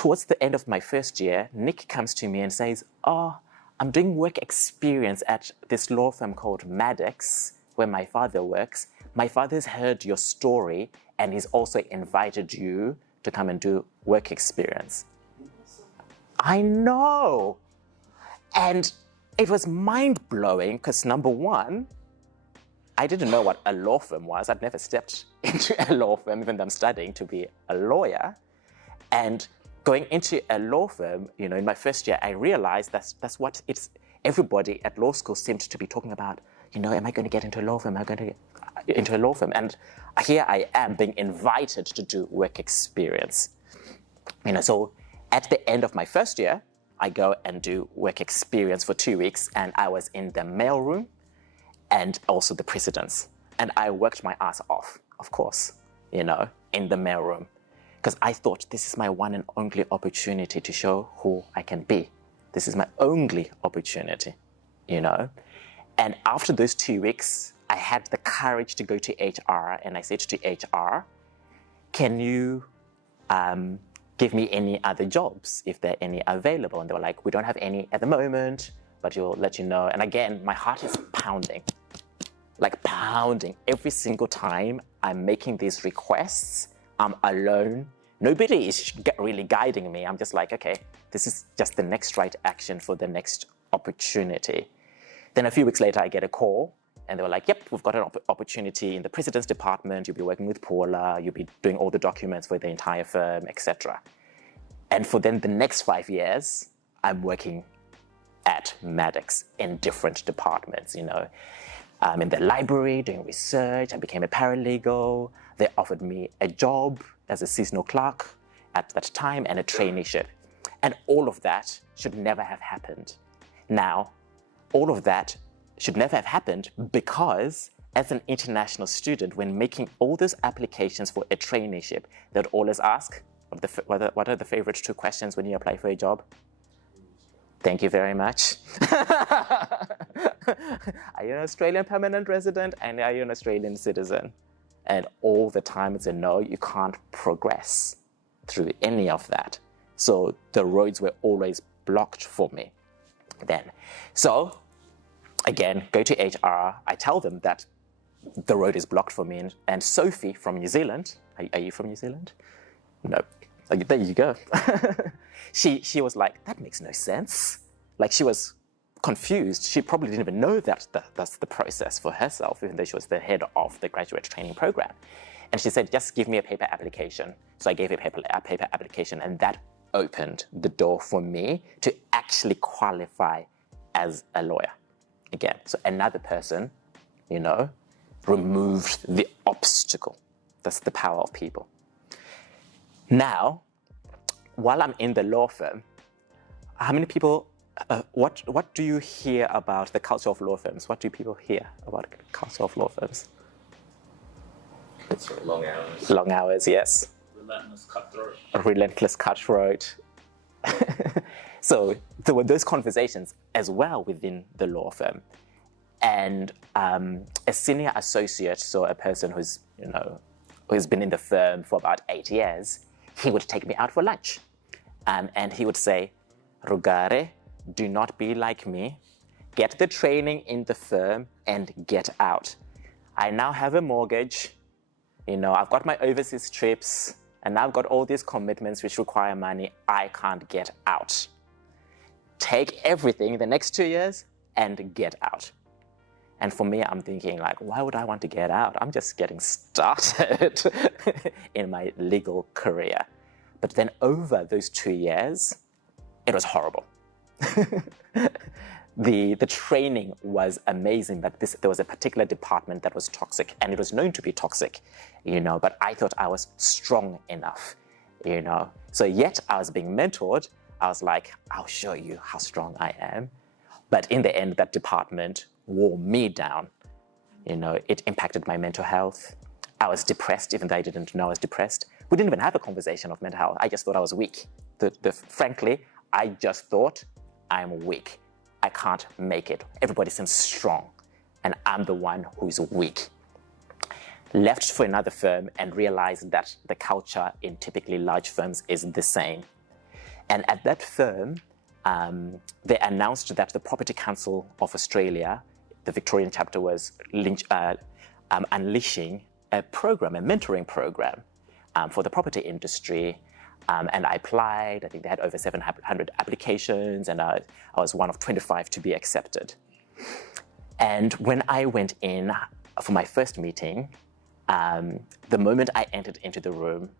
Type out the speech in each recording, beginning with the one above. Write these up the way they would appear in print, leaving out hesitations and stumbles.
towards the end of my first year, Nick comes to me and says, "Oh, I'm doing work experience at this law firm called Maddox, where my father works. My father's heard your story and he's also invited you to come and do work experience." I know. And it was mind-blowing because, number one, I didn't know what a law firm was. I'd never stepped into a law firm, even though I'm studying to be a lawyer. And going into a law firm, in my first year, I realized that's what everybody at law school seemed to be talking about. Am I going to get into a law firm? Am I going to get into a law firm? And here I am being invited to do work experience. So at the end of my first year, I go and do work experience for 2 weeks, and I was in the mailroom and also the president's. And I worked my ass off, of course, in the mailroom, because I thought this is my one and only opportunity to show who I can be. This is my only opportunity, And after those 2 weeks, I had the courage to go to HR, and I said to HR, "Can you give me any other jobs if there are any available?" And they were like, "We don't have any at the moment, but we'll let you know." And again, my heart is pounding, like pounding. Every single time I'm making these requests, I'm alone. Nobody is really guiding me. I'm just like, okay, this is just the next right action for the next opportunity. Then a few weeks later, I get a call, and they were like, "Yep, we've got an opportunity in the president's department. You'll be working with Paula. You'll be doing all the documents for the entire firm, etc." And for then the next 5 years, I'm working at Maddox in different departments, I'm in the library doing research. I became a paralegal. They offered me a job as a seasonal clerk at that time and a traineeship. And all of that should never have happened. Now, all of that should never have happened because as an international student, when making all those applications for a traineeship, they'd always ask, what are the favorite 2 questions when you apply for a job? Thank you very much. Are you an Australian permanent resident and are you an Australian citizen? And all the time it's a no, you can't progress through any of that. So the roads were always blocked for me then. So again, go to HR. I tell them that the road is blocked for me. And Sophie from New Zealand, are you from New Zealand? No. There you go. She was like, "That makes no sense." Like, she was confused. She probably didn't even know that's the process for herself, even though she was the head of the graduate training program. And she said, "Just give me a paper application." So I gave a paper application, and that opened the door for me to actually qualify as a lawyer again. So another person, removed the obstacle. That's the power of people. Now, while I'm in the law firm, how many people, what do you hear about the culture of law firms? What do people hear about the culture of law firms? It's long hours. Long hours, yes. Relentless cutthroat. A relentless cutthroat. So there were those conversations as well within the law firm. And a senior associate, so a person who's been in the firm for about 8 years, he would take me out for lunch. And he would say, "Rugare, do not be like me. Get the training in the firm and get out. I now have a mortgage. I've got my overseas trips, and I've got all these commitments which require money. I can't get out. Take everything the next 2 years and get out." And for me, I'm thinking like, why would I want to get out? I'm just getting started in my legal career. But then over those 2 years, it was horrible. The training was amazing, but there was a particular department that was toxic, and it was known to be toxic, but I thought I was strong enough, So yet I was being mentored. I was like, "I'll show you how strong I am." But in the end, that department wore me down. It impacted my mental health. I was depressed, even though I didn't know I was depressed. We didn't even have a conversation of mental health. I just thought I was weak. Frankly, I just thought I'm weak. I can't make it. Everybody seems strong, and I'm the one who's weak. Left for another firm and realized that the culture in typically large firms is the same. And at that firm, they announced that the Property Council of Australia, the Victorian chapter, was unleashing a program, a mentoring program for the property industry. And I applied. I think they had over 700 applications, and I was one of 25 to be accepted. And when I went in for my first meeting, the moment I entered into the room,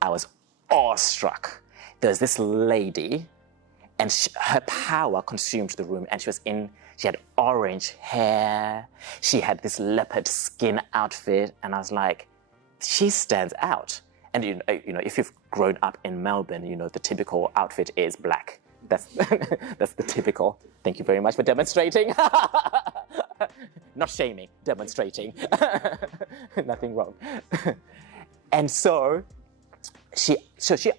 I was awestruck. There was this lady, and her power consumed the room, and she had orange hair, she had this leopard skin outfit, and I was like, she stands out. And you know, if you've grown up in Melbourne, you know, the typical outfit is black. That's the typical. Thank you very much for demonstrating. Not shaming, demonstrating. Nothing wrong. And so she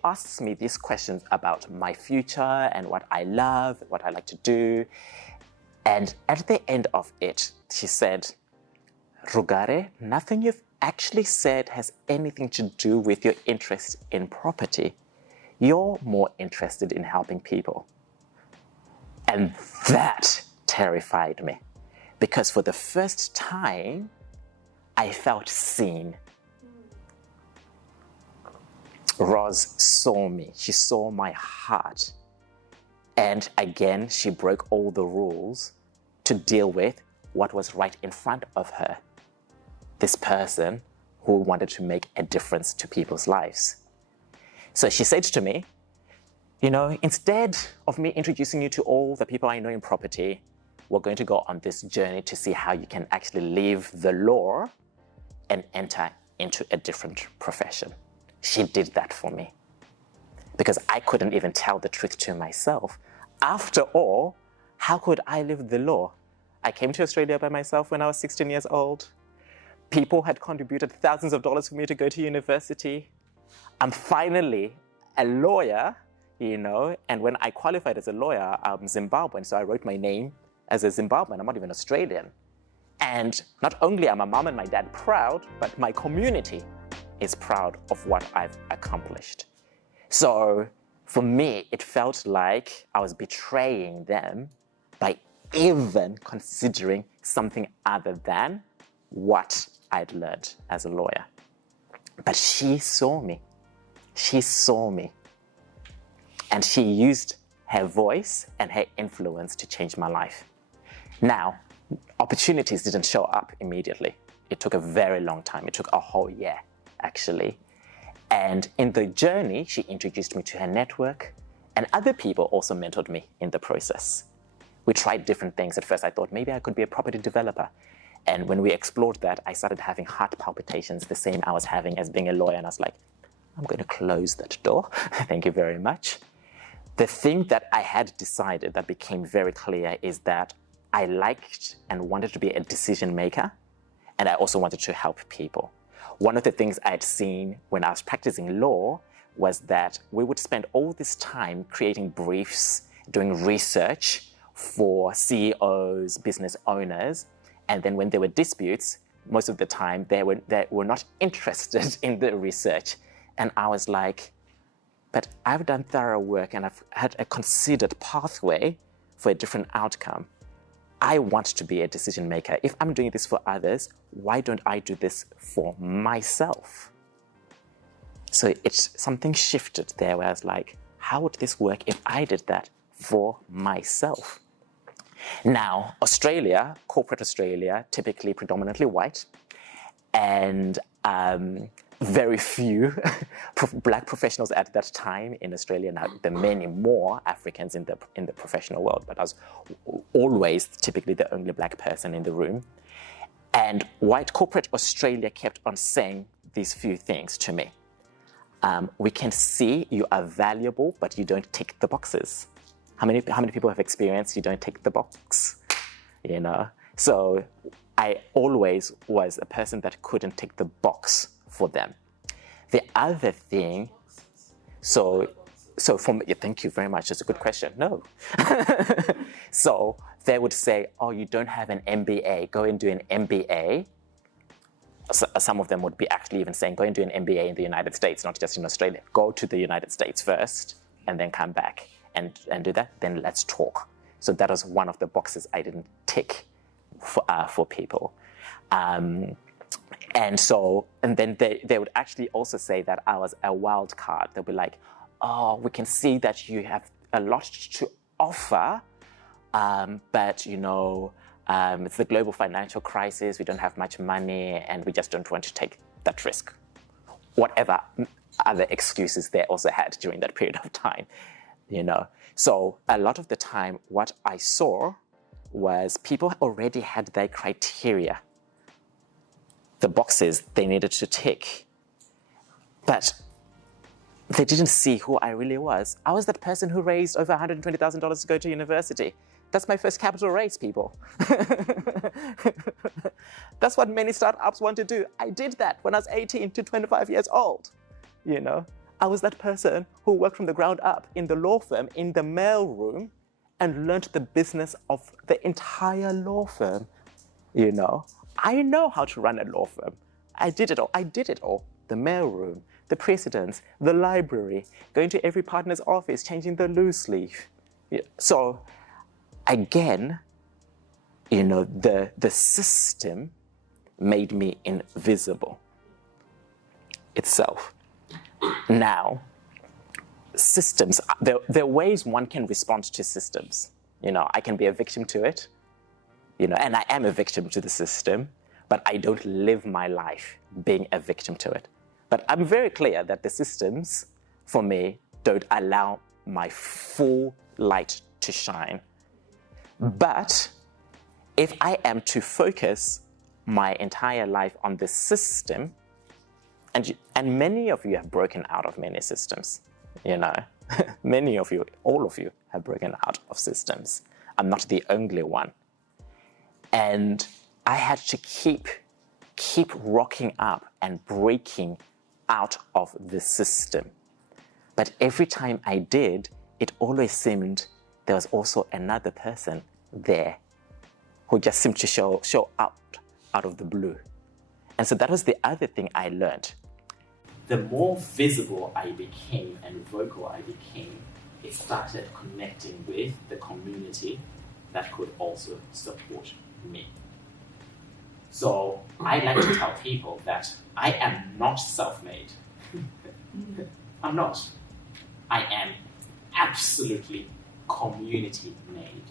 asks me these questions about my future and what I love, what I like to do. And at the end of it, she said, Rugare, nothing you've actually said has anything to do with your interest in property. You're more interested in helping people. And that terrified me, because for the first time, I felt seen. Roz saw me. She saw my heart. And again, she broke all the rules to deal with what was right in front of her. This person who wanted to make a difference to people's lives. So she said to me, you know, instead of me introducing you to all the people I know in property, we're going to go on this journey to see how you can actually leave the law and enter into a different profession. She did that for me, because I couldn't even tell the truth to myself. After all, how could I live the law? I came to Australia by myself when I was 16 years old. People had contributed thousands of dollars for me to go to university. I'm finally a lawyer, you know, and when I qualified as a lawyer, I'm Zimbabwean, so I wrote my name as a Zimbabwean. I'm not even Australian. And not only are my mom and my dad proud, but my community is proud of what I've accomplished. So for me, it felt like I was betraying them by even considering something other than what I'd learned as a lawyer. But she saw me. She saw me. And she used her voice and her influence to change my life. Now, opportunities didn't show up immediately. It took a very long time. It took a whole year, actually. And in the journey, she introduced me to her network, and other people also mentored me in the process. We tried different things. At first, I thought maybe I could be a property developer. And when we explored that, I started having heart palpitations, the same I was having as being a lawyer. And I was like, I'm going to close that door. Thank you very much. The thing that I had decided that became very clear is that I liked and wanted to be a decision maker, and I also wanted to help people. One of the things I'd seen when I was practicing law was that we would spend all this time creating briefs, doing research for CEOs, business owners, and then when there were disputes, most of the time they were not interested in the research. And I was like, but I've done thorough work and I've had a considered pathway for a different outcome. I want to be a decision maker. If I'm doing this for others, why don't I do this for myself? So something shifted there where I was like, how would this work if I did that for myself? Now, Australia, corporate Australia, typically predominantly white, and very few black professionals at that time in Australia. Now, there are many more Africans in the professional world, but I was always typically the only black person in the room. And white corporate Australia kept on saying these few things to me. We can see you are valuable, but you don't tick the boxes. How many people have experienced you don't tick the box? You know? So I always was a person that couldn't tick the box for them. The other thing, thank you very much. That's a good question. No. So they would say, oh, you don't have an MBA. Go and do an MBA. So, some of them would be actually even saying, go and do an MBA in the United States, not just in Australia. Go to the United States first. and then come back and do that, then let's talk. So that was one of the boxes I didn't tick for people. And then they would actually also say that I was a wild card. They'll be like, oh, we can see that you have a lot to offer, but it's the global financial crisis, we don't have much money, and we just don't want to take that risk. Whatever other excuses they also had during that period of time, So a lot of the time, what I saw was people already had their criteria, the boxes they needed to tick, but they didn't see who I really was. I was that person who raised over $120,000 to go to university. That's my first capital raise, people. That's what many startups want to do. I did that when I was 18 to 25 years old. I was that person who worked from the ground up in the law firm, in the mail room, and learned the business of the entire law firm. I know how to run a law firm. I did it all. The mail room, the precedents, the library, going to every partner's office, changing the loose leaf. So again, the system made me invisible itself. Now, systems, there are ways one can respond to systems. I can be a victim to it, and I am a victim to the system, but I don't live my life being a victim to it. But I'm very clear that the systems, for me, don't allow my full light to shine. But if I am to focus my entire life on the system, and many of you have broken out of many systems, many of you, all of you have broken out of systems. I'm not the only one. And I had to keep rocking up and breaking out of the system. But every time I did, it always seemed there was also another person there who just seemed to show up out of the blue. And so that was the other thing I learned. The more visible I became and vocal I became, it started connecting with the community that could also support me. So I like to tell people that I am not self-made. I'm not. I am absolutely community-made.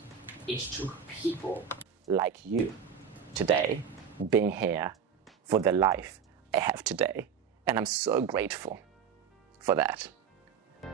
It took people like you today being here for the life I have today. And I'm so grateful for that.